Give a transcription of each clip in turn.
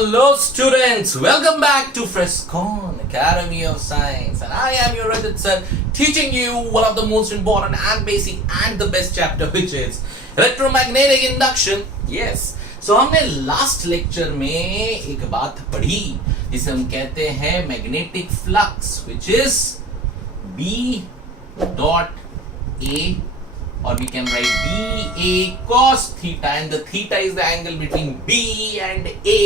Hello students, welcome back to Frescon Academy of Science, and I am your Rajat sir, teaching you one of the most important and basic and the best chapter, which is electromagnetic induction. Yes, so हमने last lecture में एक बात पढ़ी जिसे हम कहते हैं magnetic flux, which is B dot A, or we can write BA cos theta, and the theta is the angle between B and A.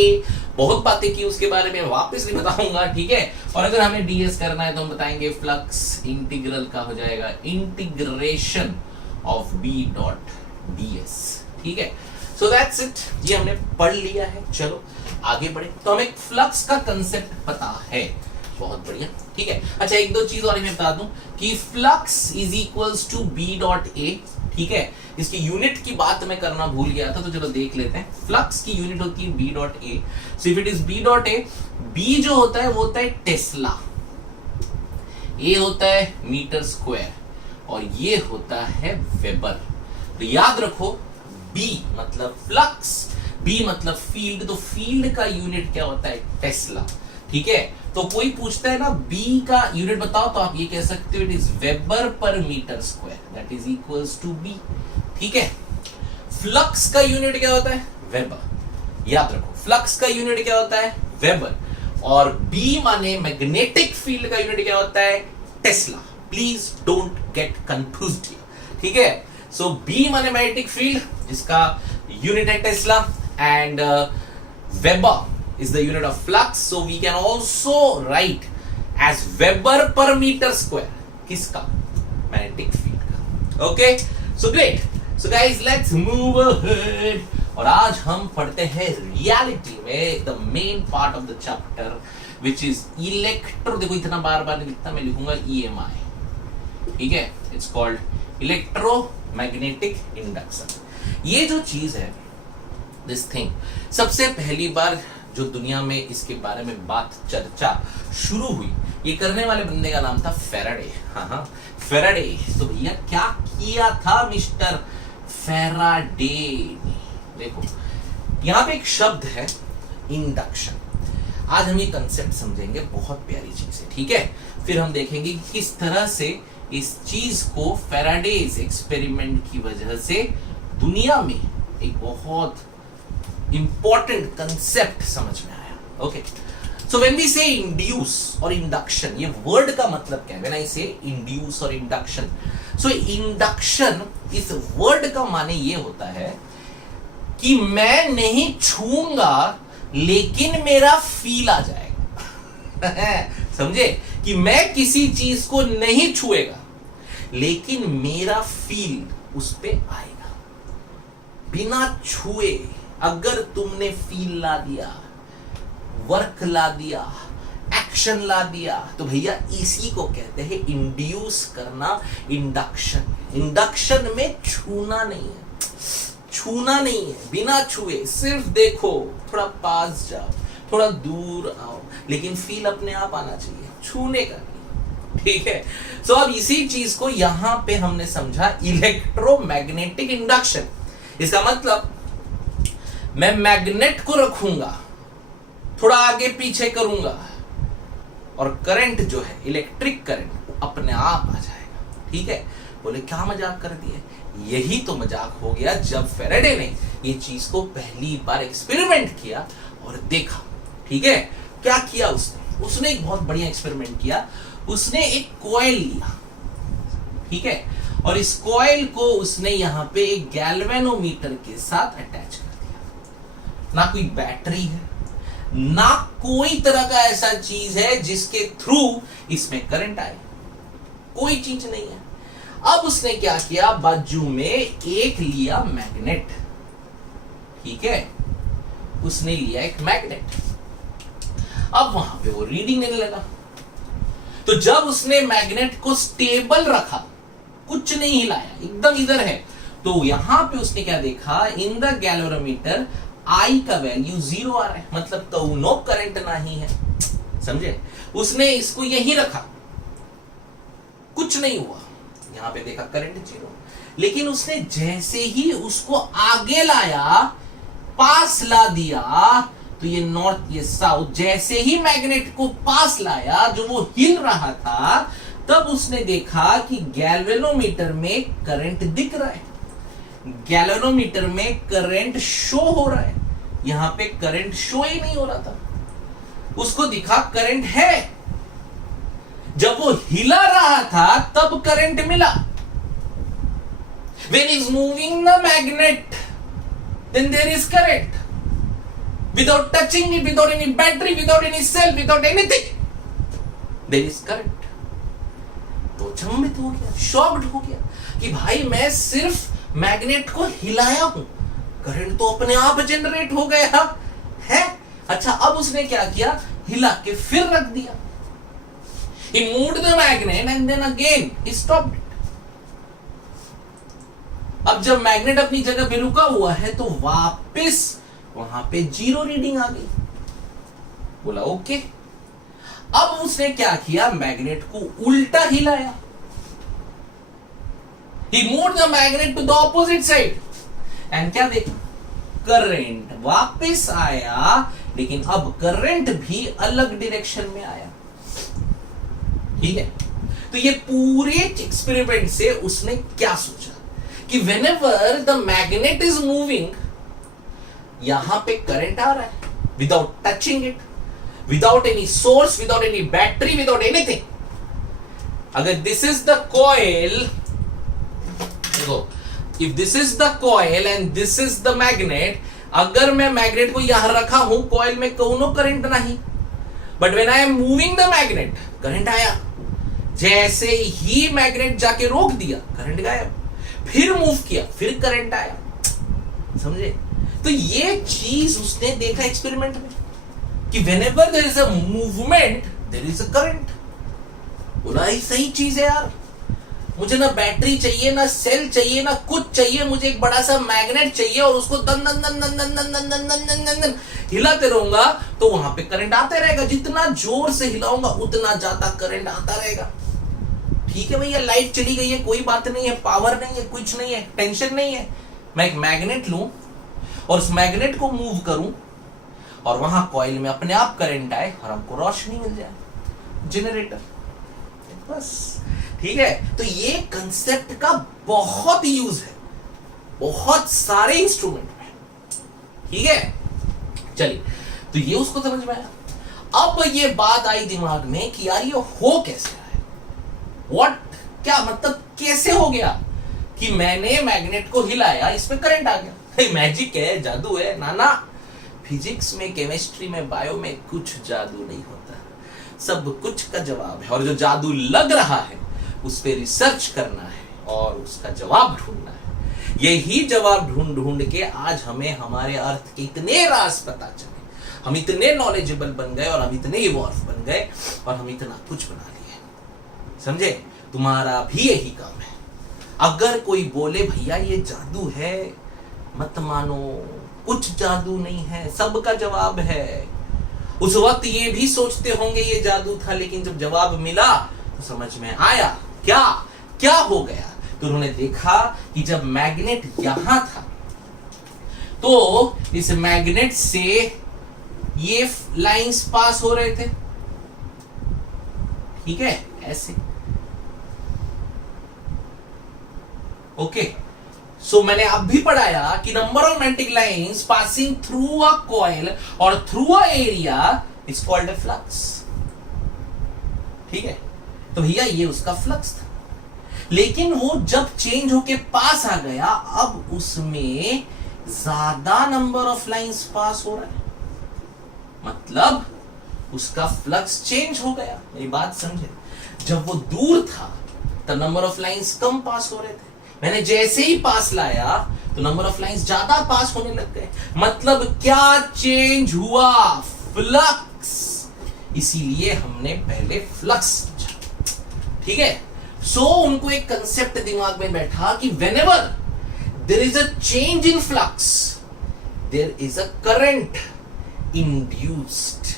बहुत बातें की उसके बारे में, वापस नहीं बताऊंगा, ठीक है। और अगर हमें ds करना है तो हम बताएंगे फ्लक्स इंटीग्रल का हो जाएगा integration of B dot ds, ठीक है। सो दैट्स इट, ये हमने पढ़ लिया है। चलो आगे बढ़े। तो हमें फ्लक्स का कंसेप्ट पता है, बहुत बढ़िया, ठीक है। अच्छा, एक दो चीज और मैं बता दूं कि flux is equals to B dot A, ठीक है। इसकी यूनिट की बात मैं करना भूल गया था, तो चलो देख लेते हैं। फ्लक्स की यूनिट होती है B dot A. So if it is B dot A, B जो होता है वो होता है टेस्ला, ए होता है मीटर स्क्वायर, और ये होता है वेबर। तो याद रखो, बी मतलब फ्लक्स, बी मतलब फील्ड, तो फील्ड का यूनिट क्या होता है? टेस्ला, ठीक है। तो कोई पूछता है ना बी का यूनिट बताओ, तो आप ये कह सकते हो it is weber per metre square, that is equals to B, ठीक है। फ्लक्स का यूनिट क्या होता है? वेबर, याद रखो, फ्लक्स का यूनिट क्या होता है? वेबर। और बी माने मैग्नेटिक फील्ड का यूनिट क्या होता है? Tesla. Please don't get confused here, ठीक है। सो बी माने मैग्नेटिक फील्ड, जिसका यूनिट है Tesla, and weber is the unit of flux, so we can also write as Weber per meter square. किसका? Magnetic field का। Okay, so great. So guys, let's move ahead. और आज हम पढ़ते हैं reality में the main part of the chapter, which is electro, देखो इतना बार बार नहीं लिखता, मैं लिखूंगा EMI, ठीक है। It's called electromagnetic induction। ये जो चीज है, this thing, सबसे पहली बार जो दुनिया में इसके बारे में बात चर्चा शुरू हुई, ये करने वाले बंदे का नाम था फेराडे। हाँ, फेराडे। तो भैया क्या किया था मिस्टर फेराडे ने? देखो यहाँ पे एक शब्द है इंडक्शन। आज हम ये कंसेप्ट समझेंगे, बहुत प्यारी चीज है, ठीक है। फिर हम देखेंगे किस तरह से इस चीज को फेराडेज एक्सपेरिमेंट की वजह से दुनिया में एक बहुत इंपॉर्टेंट कंसेप्ट समझ में आया। ओके, सो व्हेन वी से इंड्यूस और इंडक्शन, ये वर्ड का मतलब क्या है? व्हेन आई से इंड्यूस और इंडक्शन, सो इंडक्शन इस वर्ड का माने ये होता है कि मैं नहीं छूंगा लेकिन मेरा फील आ जाएगा। समझे? कि मैं किसी चीज को नहीं छुएगा लेकिन मेरा फील उस पे आएगा। बिना छुए अगर तुमने फील ला दिया, वर्क ला दिया, एक्शन ला दिया, तो भैया इसी को कहते हैं इंड्यूस करना, इंडक्शन। इंडक्शन में छूना नहीं है, छूना नहीं है, बिना छुए सिर्फ देखो, थोड़ा पास जाओ, थोड़ा दूर आओ, लेकिन फील अपने आप आना चाहिए, छूने का नहीं, ठीक है। सो अब इसी चीज को यहां पे हमने समझा इलेक्ट्रोमैग्नेटिक इंडक्शन। इसका मतलब मैं मैग्नेट को रखूंगा, थोड़ा आगे पीछे करूंगा, और करंट जो है इलेक्ट्रिक करंट अपने आप आ जाएगा, ठीक है। बोले क्या मजाक कर दिए? यही तो मजाक हो गया जब फेराडे ने ये चीज को पहली बार एक्सपेरिमेंट किया और देखा, ठीक है। क्या किया उसने? उसने एक बहुत बढ़िया एक्सपेरिमेंट किया। उसने एक कॉइल लिया, ठीक है, और इस कॉइल को उसने यहां पे एक गैल्वेनोमीटर के साथ अटैच कर दिया। ना कोई बैटरी है, ना कोई तरह का ऐसा चीज है जिसके थ्रू इसमें करंट आए, कोई चीज नहीं है। अब उसने क्या किया? बाजू में एक लिया मैग्नेट, ठीक है, उसने लिया एक मैग्नेट। अब वहां पे वो रीडिंग लेने लगा। तो जब उसने मैग्नेट को स्टेबल रखा, कुछ नहीं हिलाया, एकदम इधर है, तो यहां पे उसने क्या देखा? इन द गैल्वेनोमीटर आई का वैल्यू 0 आ रहा है, मतलब तो नो करंट नहीं है, समझे। उसने इसको यहीं रखा, कुछ नहीं हुआ, यहां पे देखा करंट 0। लेकिन उसने जैसे ही उसको आगे लाया, पास ला दिया, तो ये नॉर्थ ये साउथ, जैसे ही मैग्नेट को पास लाया जो वो हिल रहा था, तब उसने देखा कि गैल्वेनोमीटर में करंट दिख रहा है, गैल्वेनोमीटर में करंट शो हो रहा है। यहां पे करंट शो ही नहीं हो रहा था, उसको दिखा करंट है। जब वो हिला रहा था तब करंट मिला। When is moving the magnet, then there is current. Without touching it, without any battery, without any cell, without anything, there is current. तो चंबित हो गया, शॉक्ड हो गया कि भाई मैं सिर्फ मैग्नेट को हिलाया हूं, करंट तो अपने आप जनरेट हो गया है। अच्छा, अब उसने क्या किया, हिला के फिर रख दिया। He moved the magnet and then again he stopped it. अब जब मैग्नेट अपनी जगह पे रुका हुआ है तो वापस वहां पे 0 रीडिंग आ गई। बोला ओके। अब उसने क्या किया, मैग्नेट को उल्टा हिलाया। He moved the magnet to the opposite side and क्या देखा, करंट वापस आया, लेकिन अब करंट भी अलग डायरेक्शन में आया। ठीक है, तो ये पूरे एक्सपेरिमेंट से उसने क्या सोचा कि whenever the magnet is moving, यहां पे करंट आ रहा है without touching it, without any source, without any battery, without anything. अगर दिस इज द कॉइल, देखो, if this is the coil and this is the magnet, अगर मैं magnet को यहां रखा हूं, कॉइल में कोनो करंट नहीं, but when I am moving the magnet, current आया। जैसे ही मैग्नेट जाके रोक दिया, करंट गायब, फिर मूव किया, फिर करंट आया। समझे? तो ये चीज उसने देखा एक्सपेरिमेंट में कि whenever there is a movement there is a current. बोला ये सही चीज है यार, मुझे ना बैटरी चाहिए, ना सेल चाहिए, ना कुछ चाहिए, मुझे एक बड़ा सा मैग्नेट चाहिए और उसको दन दन दन दन दन दन दन दन दन दन दन दन हिलाते रहूंगा तो वहां पे करंट आता रहेगा। जितना जोर से हिलाऊंगा उतना ज्यादा करंट आता रहेगा। ठीक है भैया, लाइट चली गई है, कोई बात नहीं है, पावर नहीं है, कुछ नहीं है, टेंशन नहीं है। मैं एक मैग्नेट लूं और उस मैग्नेट को मूव करूं और वहां कॉइल में अपने आप करंट आए और हमको रोशनी मिल जाए, जनरेटर, बस। ठीक है, तो ये कंसेप्ट का बहुत यूज है बहुत सारे इंस्ट्रूमेंट में। ठीक है, चलिए, तो ये उसको समझ में आया। अब ये बात आई दिमाग में कि यार ये हो कैसे रहा है, व्हाट, क्या मतलब कैसे हो गया कि मैंने मैग्नेट को हिलाया, इसमें करंट आ गया। मैजिक है, जादू है? ना ना, फिजिक्स में, केमिस्ट्री में, बायो में कुछ जादू नहीं होता, सब कुछ का जवाब है। और जो जादू लग रहा है उस पर रिसर्च करना है और उसका जवाब ढूंढना है। यही जवाब ढूंढ ढूंढ के आज हमें हमारे अर्थ के इतने राज पता चले, हम इतने नॉलेजेबल बन गए और हम इतने इवॉल्व बन गए और हम इतना कुछ बना लिए। समझे? तुम्हारा भी यही काम है। अगर कोई बोले भैया ये जादू है, मत मानो, कुछ जादू नहीं है, सबका जवाब है। उस वक्त ये भी सोचते होंगे ये जादू था, लेकिन जब जवाब मिला तो समझ में आया क्या क्या हो गया। तो उन्होंने देखा कि जब मैग्नेट यहां था तो इस मैग्नेट से ये लाइंस पास हो रहे थे। ठीक है, ऐसे। ओके, सो मैंने अब भी पढ़ाया कि number of magnetic lines passing through a coil और through a area is called a flux. ठीक है, तो भैया ये उसका फ्लक्स था, लेकिन वो जब चेंज होके पास आ गया, अब उसमें ज्यादा नंबर ऑफ लाइंस पास हो रहा है, मतलब उसका फ्लक्स चेंज हो गया। मेरी बात समझे? जब वो दूर था तब नंबर ऑफ लाइंस कम पास हो रहे थे, मैंने जैसे ही पास लाया तो नंबर ऑफ लाइंस ज्यादा पास होने लग गए। मतलब क्या चेंज हुआ? फ्लक्स। इसीलिए हमने पहले फ्लक्स समझा। ठीक है, सो उनको एक कंसेप्ट दिमाग में बैठा कि whenever there is a change in flux there is a current induced.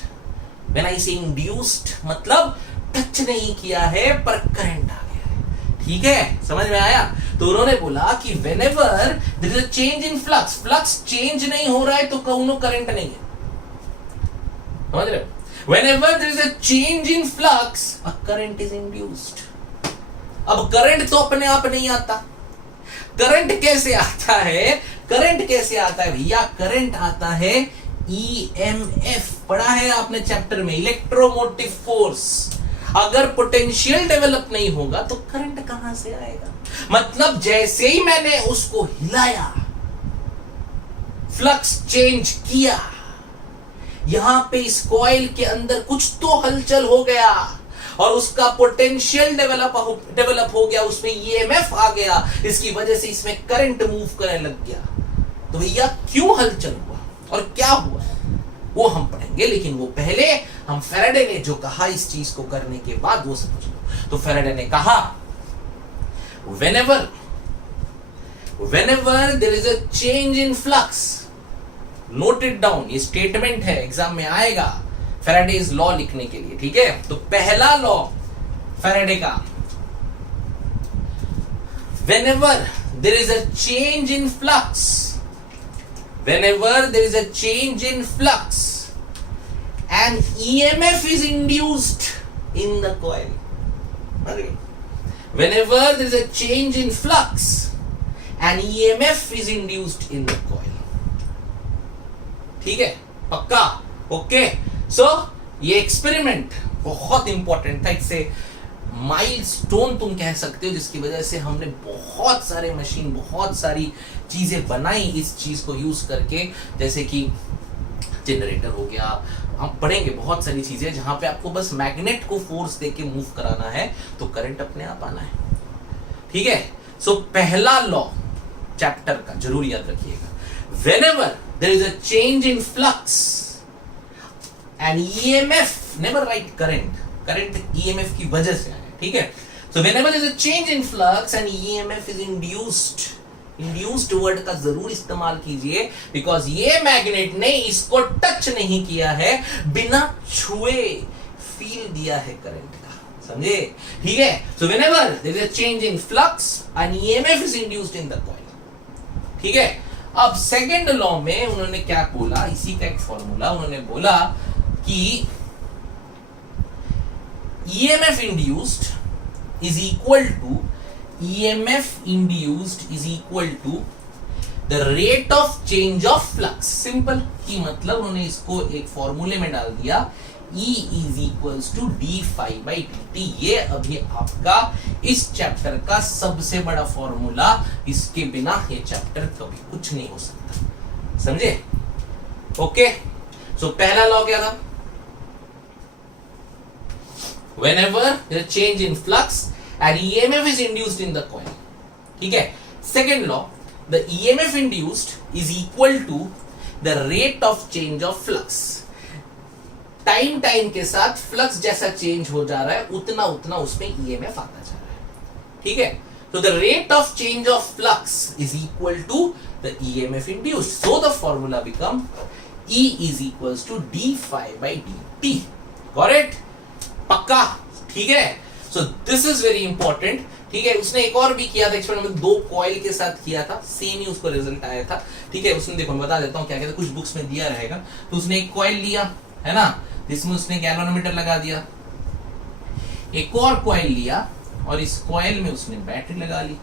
When I say induced मतलब टच नहीं किया है पर करंट आ गया है। ठीक है, समझ में आया? तो उन्होंने बोला कि whenever there is a change in flux, flux change नहीं हो रहा है तो कोनो करंट नहीं है। समझ रहे हो? Whenever there is a change in flux, a current is induced. अब करंट तो अपने आप नहीं आता। करंट कैसे आता है? करंट कैसे आता है भैया? करंट आता है ईएमएफ। पढ़ा है आपने चैप्टर में, इलेक्ट्रोमोटिव फोर्स। अगर पोटेंशियल डेवलप नहीं होगा तो करंट कहां से आएगा? मतलब जैसे ही मैंने उसको हिलाया, फ्लक्स चेंज किया, यहां पे इस कॉइल के अंदर कुछ तो हलचल हो गया और उसका पोटेंशियल डेवलप हो गया, उसमें ईएमएफ आ गया, इसकी वजह से इसमें करंट मूव करने लग गया। तो भैया क्यों हलचल हुआ और क्या हुआ वो हम पढ़ेंगे, लेकिन वो पहले हम फैराडे ने जो कहा इस चीज को करने के बाद वो समझ लो। तो फैराडे ने कहा whenever there is a change in flux, note it down, ये स्टेटमेंट है, एग्जाम में आएगा फैराडेज लॉ लिखने के लिए, ठीक है? तो पहला लॉ फैराडे का, whenever there is a change in flux, whenever there is a change in flux, an EMF is induced in the coil. Whenever there is a change in flux, an EMF is induced in the coil. ठीक है? पक्का? Okay? सो ये experiment बहुत important था, इससे milestone तुम कह सकते हो, जिसकी वजह से हमने बहुत सारे मशीन, बहुत सारी चीजें बनाई इस चीज को यूज करके, जैसे कि जनरेटर हो गया, हम पढ़ेंगे बहुत सारी चीजें जहां पे आपको बस मैग्नेट को फोर्स देके मूव कराना है तो करंट अपने आप आना है। ठीक है? सो पहला लॉ चैप्टर का जरूर याद रखिएगा, whenever there is a change in flux, an EMF, never write current, current EMF की वजह से आया, ठीक है? So whenever there is a change in flux, an EMF is induced. Induced word का जरूर इस्तेमाल कीजिए, बिकॉज ये मैग्नेट ने इसको टच नहीं किया है, बिना छुए फील दिया है करंट का, समझे? ठीक है? So whenever there is a change in flux, an EMF is induced in the coil. ठीक है? अब सेकंड लॉ में उन्होंने क्या बोला, इसी का एक फॉर्मूला उन्होंने बोला कि EMF induced is equal to EMF induced is equal to the rate of change of flux. Simple की मतलब उन्होंने इसको एक फॉर्मूले में डाल दिया, E is equals to d phi by dt। ये अभी आपका इस चैप्टर का सबसे बड़ा फॉर्मूला, इसके बिना ये चैप्टर कभी कुछ नहीं हो सकता, समझे? ओके? सो पहला लॉ क्या था? Whenever there is change in flux, an EMF is induced in the coil. ठीक है? Second law, the EMF induced is equal to the rate of change of flux. Time के साथ फ्लक्स जैसा change हो जा रहा है उतना उतना उसमें EMF आता जा रहा है। ठीक है? So the rate of change of flux is equal to the EMF induced. So the formula become E is equals to d phi by dt. Got it? पक्का? ठीक है? So this is very important। ठीक है? उसने एक और भी किया था एक्सपेरिमेंट, दो कॉइल के साथ किया था, सेम ही उसको रिजल्ट आया था। ठीक है? उसने, देखो मैं बता देता हूँ क्या क्या था, कुछ बुक्स में दिया रहेगा। तो उसने एक कॉइल लिया है ना, जिसमें उसने गैल्वेनोमीटर लगा दिया, एक और कॉइल लिया और इस कॉइल में उसने बैटरी लगा ली।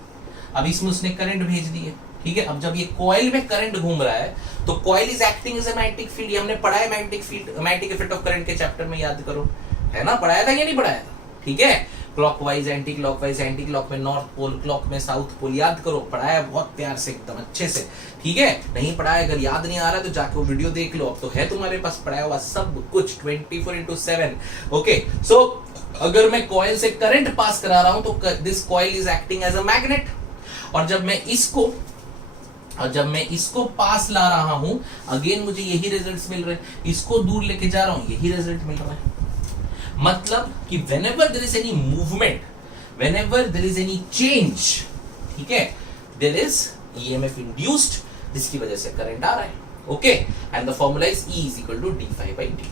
अब इसमें उसने करंट भेज दिए। ठीक है? अब जब ये कॉइल में करंट घूम रहा है तो coil is acting as a magnetic field. ये हमने पढ़ा है magnetic field, magnetic effect of current के चैप्टर में, याद करो, है ना? पढ़ाया था या नहीं पढ़ाया था? ठीक है? Clockwise, anti clockwise, anti clock में नॉर्थ पोल, क्लॉक में साउथ पोल, याद करो, पढ़ाया बहुत प्यार से, एकदम अच्छे से। ठीक है? नहीं पढ़ाया, अगर याद नहीं आ रहा तो जाके वो वीडियो देख लो, अब तो है तुम्हारे पास पढ़ाया हुआ सब कुछ 24/7। ओके? सो अगर मैं कॉइल से करंट पास करा रहा हूं तो this coil is acting as a magnet, और जब मैं इसको पास ला रहा हूं, अगेन मुझे यही रिजल्ट्स मिल रहे हैं। इसको दूर लेके जा रहा हूं, यही रिजल्ट मिल रहा है। मतलब कि whenever there is any movement, whenever there is any change, ठीक है, there is EMF induced, जिसकी वजह से करंट आ रहा है। Okay? And the formula is E is equal to d phi by dt।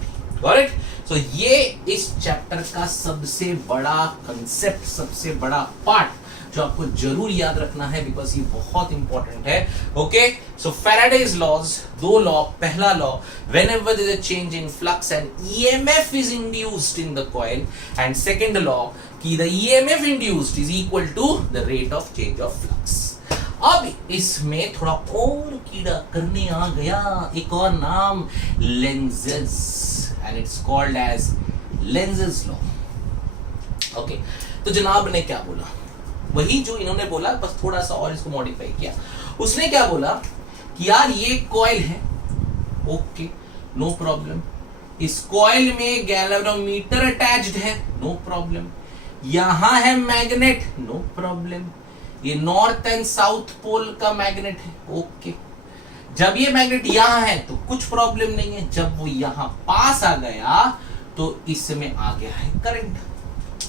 Got it? So ये इस चैप्टर का सबसे बड़ा कंसेप्ट, सबसे बड़ा पार्ट जो आपको जरूर याद रखना है, बिकॉज ये बहुत इंपॉर्टेंट है. ओके, सो फैराडेज लॉज, दो लॉ. पहला law, whenever there is a change in flux and EMF is induced in the coil, and second law कि the EMF induced is equal to the rate of change of flux. अब इसमें थोड़ा और कीड़ा करने आ गया, एक और नाम, Lenz's, and it's called as Lenz's law. Okay, तो जनाब ने क्या बोला, वही जो इन्होंने बोला, बस थोड़ा सा और इसको मॉडिफाई किया. उसने क्या बोला कि यार ये कॉइल है, ओके, नो प्रॉब्लम. इस कॉइल में गैल्वेनोमीटर अटैच्ड है, नो प्रॉब्लम. यहां है मैग्नेट, नो प्रॉब्लम. ये नॉर्थ एंड साउथ पोल का मैग्नेट है, ओके. जब ये मैग्नेट यहां है तो कुछ प्रॉब्लम नहीं है. जब वो यहां पास आ गया तो इसमें आ गया है करंट,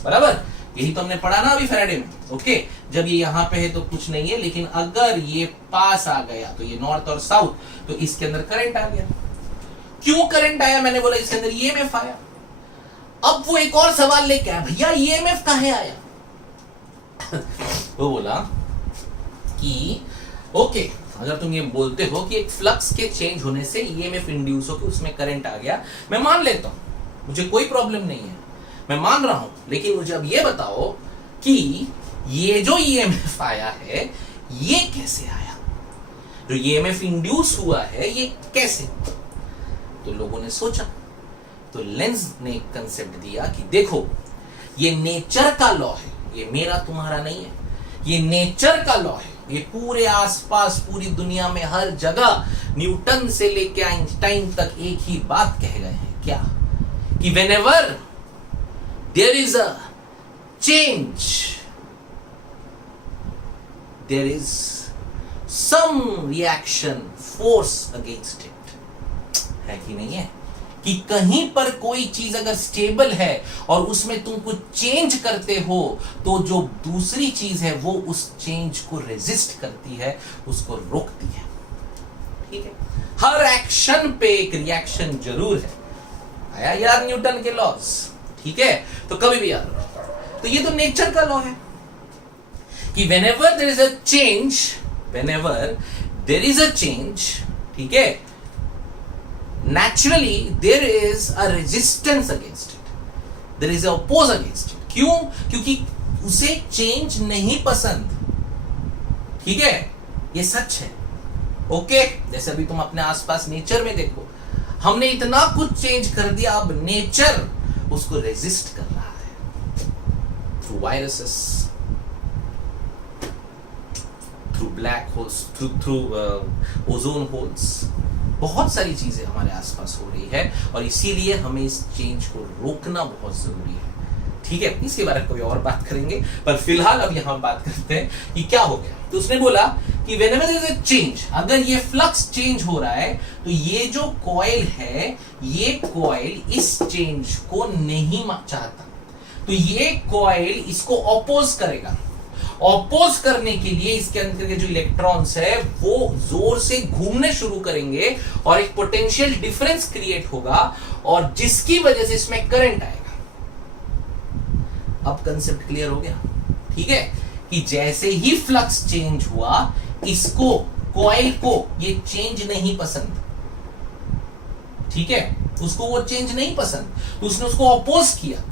बराबर. यही तो हमने पढ़ा ना अभी फैराडे में. ओके, जब ये यहां पे है तो कुछ नहीं है, लेकिन अगर ये पास आ गया तो ये नॉर्थ और साउथ, तो इसके अंदर करंट आ गया. क्यों करंट आया? मैंने बोला इसके अंदर ईएमएफ आया. अब वो एक और सवाल लेके आया, भैया ईएमएफ कहां आया? वो बोला कि ओके, अगर तुम ये बोलते हो कि एक फ्लक्स के चेंज होने से ईएमएफ इंड्यूस हो के उसमें करंट आ गया, मैं मान लेता हूं, मुझे कोई प्रॉब्लम नहीं है, मैं मान रहा हूं. लेकिन मुझे अब ये बताओ कि ये जो ईएमएफ आया है ये कैसे आया? जो ईएमएफ इंड्यूस हुआ है ये कैसे? तो लोगों ने सोचा, तो लेंज ने एक कंसेप्ट दिया कि देखो, ये नेचर का लॉ है, ये मेरा तुम्हारा नहीं है, ये नेचर का लॉ है. ये पूरे आसपास पूरी दुनिया में हर जगह न्यूटन से लेके आइंस्टाइन तक एक ही बात कह गए हैं, क्या? कि whenever there is a change, there is some reaction, force against it. है कि नहीं है? कि कहीं पर कोई चीज अगर स्टेबल है और उसमें तुम कुछ चेंज करते हो तो जो दूसरी चीज है वो उस चेंज को रेजिस्ट करती है, उसको रोकती है. ठीक है, हर एक्शन पे एक रिएक्शन जरूर है. आया यार न्यूटन के लॉज? ठीक है, तो कभी भी याद रखो. तो ये तो नेचर का लॉ है कि whenever there is a change, whenever there is a change, ठीक है, naturally there is a resistance against it, there is a oppose against it. क्यों? क्योंकि उसे चेंज नहीं पसंद. ठीक है, ये सच है. ओके, जैसे अभी तुम अपने आसपास नेचर में देखो, हमने इतना कुछ चेंज कर दिया, अब नेचर उसको रेजिस्ट कर रहा है. Through viruses, through black holes, through ozone holes, बहुत सारी चीजें हमारे आसपास हो रही है और इसीलिए हमें इस चेंज को रोकना बहुत जरूरी है. ठीक है, इसके बारे में कोई और बात करेंगे, पर फिलहाल अब यहां बात करते हैं कि क्या हो गया. तो उसने बोला कि whenever there is a change, अगर ये फ्लक्स चेंज हो रहा है तो ये जो कॉइल है, ये कॉइल इस चेंज को नहीं चाहता, तो ये कॉइल इसको ऑपोज करेगा. ऑपोज करने के लिए इसके अंदर के जो इलेक्ट्रॉन्स है वो जोर से घूमने शुरू करेंगे और एक पोटेंशियल डिफरेंस क्रिएट होगा और जिसकी वजह से इसमें करंट आएगा. अब कंसेप्ट क्लियर हो गया? ठीक है, कि जैसे ही फ्लक्स चेंज हुआ, इसको, कॉइल को ये चेंज नहीं पसंद. ठीक है, उसको वो चेंज नहीं पसंद, तो उसने उसको ऑपोज किया.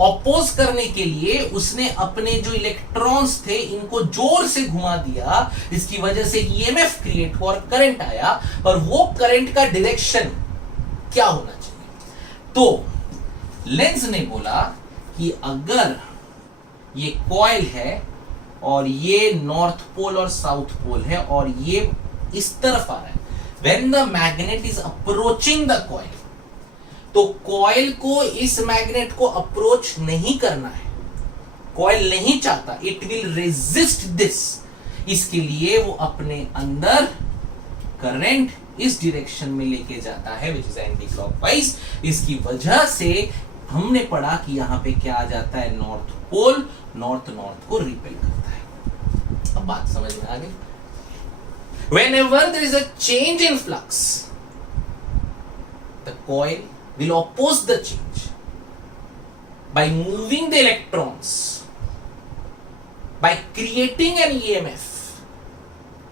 ऑपोज करने के लिए उसने अपने जो इलेक्ट्रॉन्स थे इनको जोर से घुमा दिया, इसकी वजह से ईएमएफ क्रिएट हुआ और करंट आया. और वो करंट का डायरेक्शन क्या होना चाहिए? तो लेंज ने बोला कि अगर ये कॉइल है और ये नॉर्थ पोल और साउथ पोल है और ये इस तरफ आ रहा है, when the magnet is approaching the coil, तो कॉइल को इस मैग्नेट को अप्रोच नहीं करना है. कॉइल नहीं चाहता, इट विल रेजिस्ट दिस. इसके लिए वो अपने अंदर करंट इस डायरेक्शन में लेके जाता है, विच इज एंटी क्लॉकवाइज. इसकी वजह से हमने पढ़ा कि यहां पे क्या आ जाता है, नॉर्थ पोल नॉर्थ को रिपेल करता है. अब बात समझ में आ गई? Whenever there is a change in flux, the coil will oppose the change by moving the electrons, by creating an EMF,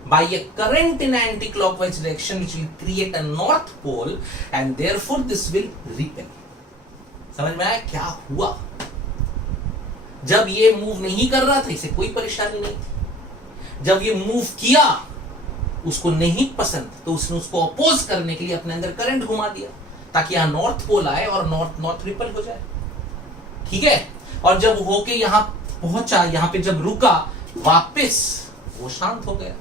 by a current in anti-clockwise direction which will create a north pole and therefore this will repel. समझ में आया क्या हुआ? जब ये move नहीं कर रहा था इसे कोई परेशानी नहीं थी, जब ये मूव किया उसको नहीं पसंद तो उसने उसको अपोज करने के लिए अपने अंदर करंट घुमा दिया ताकि यहां नॉर्थ पोल आए और नॉर्थ नॉर्थ रिपल हो जाए। ठीक है, और जब होके यहां पहुंचा, यहां पे जब रुका वापस वो शांत हो गया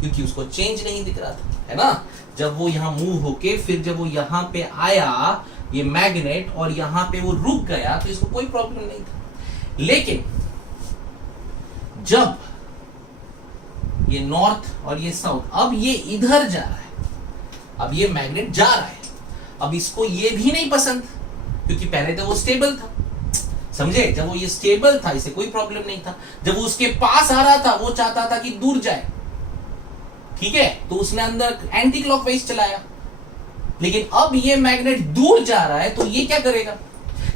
क्योंकि उसको चेंज नहीं दिख रहा था, है ना। जब वो यहां मूव होके फिर जब वो यहां पे आया ये मैग्नेट और यहां पे वो रुक गया तो इसको कोई प्रॉब्लम नहीं था। लेकिन जब ये नॉर्थ और ये साउथ, अब ये इधर जा रहा है, अब ये मैग्नेट जा रहा है, अब इसको ये भी नहीं पसंद क्योंकि पहले तो वो स्टेबल था, समझे। जब वो ये स्टेबल था इसे कोई प्रॉब्लम नहीं था, जब वो उसके पास आ रहा था वो चाहता था कि दूर जाए, ठीक है, तो उसने अंदर एंटी क्लॉकवाइज चलाया। लेकिन अब ये मैग्नेट दूर जा रहा है तो ये क्या करेगा,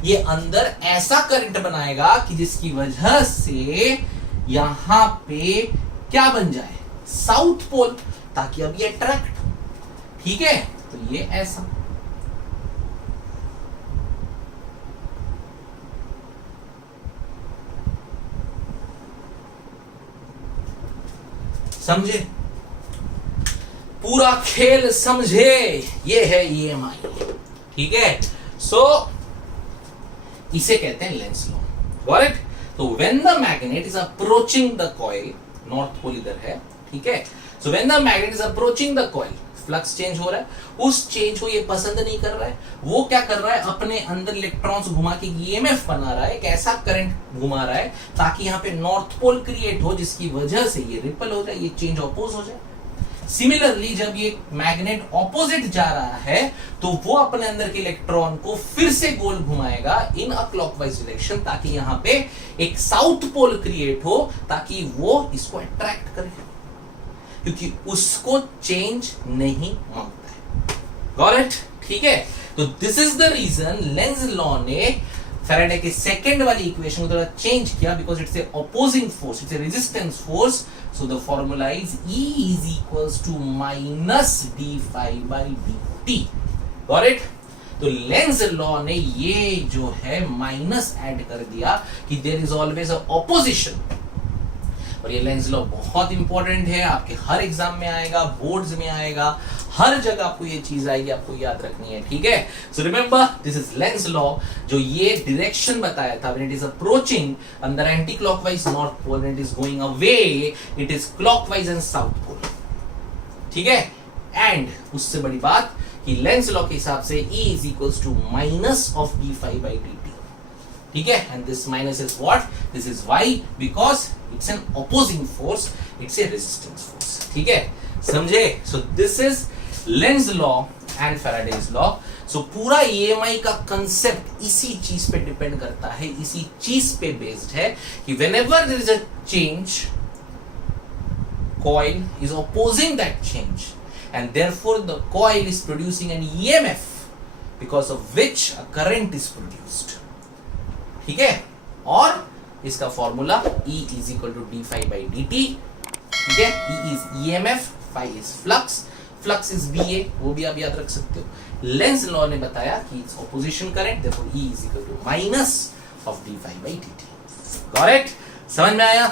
ये अंदर ऐसा करंट बनाएगा कि जिसकी वजह से यहां पे क्या बन जाए, साउथ पोल, ताकि अब ये अट्रैक्ट हो। ठीक है, तो ये ऐसा समझे, पूरा खेल समझे, ये है EMI। ठीक है, सो इसे कहते हैं लेंस लॉ, करेक्ट। तो when the magnet is approaching the coil, north pole इधर है, ठीक है, so when the magnet is approaching the coil, flux change हो रहा है, उस चेंज को ये पसंद नहीं कर रहा है, वो क्या कर रहा है, अपने अंदर इलेक्ट्रॉन्स घुमा के EMF बना रहा है, एक ऐसा करंट घुमा रहा है ताकि यहां पे नॉर्थ पोल क्रिएट हो जिसकी वजह से ये रिपल हो जाए, ये चेंज अपोज हो जाए। सिमिलरली जब ये मैग्नेट ऑपोजिट जा रहा है तो वो अपने अंदर के इलेक्ट्रॉन को फिर से गोल घुमाएगा इन अ क्लॉकवाइज डायरेक्शन ताकि यहां पे एक साउथ पोल क्रिएट हो ताकि वो इसको अट्रैक्ट करे क्योंकि उसको चेंज नहीं मांगता है। Got it? ठीक है, तो this is the reason Lenz law ने फैराडे के सेकंड वाली इक्वेशन को थोड़ा चेंज किया because it's a opposing force, it's a resistance force, so the formula is E is equals to minus d phi by dt। got it? तो Lenz law ने ये जो है माइनस ऐड कर दिया कि there is always a opposition, और ये लेंज लॉ बहुत इंपॉर्टेंट है, आपके हर एग्जाम में आएगा, बोर्ड्स में आएगा, हर जगह आपको ये चीज आएगी, आपको याद रखनी है। ठीक है, so remember this is Lenz law, जो ये डायरेक्शन बताया था, व्हेन इट इज अप्रोचिंग अंदर anti clockwise north pole, when it is going away it is clockwise and south pole. ठीक है, एंड उससे बड़ी बात कि लेंज लॉ के हिसाब से E is equals to minus of d phi by dt। ठीक है, and this minus is what, this is why, because it's an opposing force, it's a resistance force. ठीक है, समझे? So this is Lenz law and Faraday's law. So पूरा EMI का concept इसी चीज पे डिपेंड करता है, इसी चीज पे बेस्ड है कि whenever there is a change, coil is opposing that change and therefore the coil is producing an EMF because of which a current is produced। ठीक है, और इसका formula E is equal to d phi by dt। ठीक है, E is EMF, phi is flux, flux is BA, वो भी आप याद रख सकते हो। लेंज लॉ ने बताया कि it's opposition current, therefore E is equal to minus of d phi by dt। Correct? समझ में आया?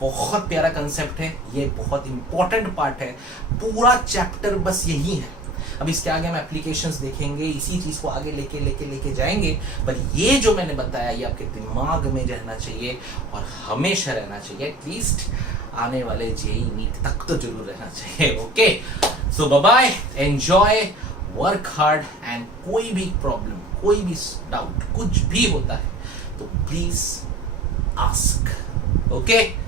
बहुत प्यारा कंसेप्ट है, ये बहुत इंपॉर्टेंट पार्ट है, पूरा चैप्टर बस यही है। अब इसके आगे हम एप्लीकेशंस देखेंगे, इसी चीज को आगे लेके जाएंगे, पर ये जो मैंने बताया ये आपके दिमाग में रहना चाहिए और हमेशा रहना चाहिए, एटलीस्ट आने वाले JEE नीट तक तो जरूर रहना चाहिए। Okay, so bye bye, enjoy, work hard, and कोई भी प्रॉब्लम, कोई भी डाउट, कुछ भी होता है तो प्लीज आस्क। ओके।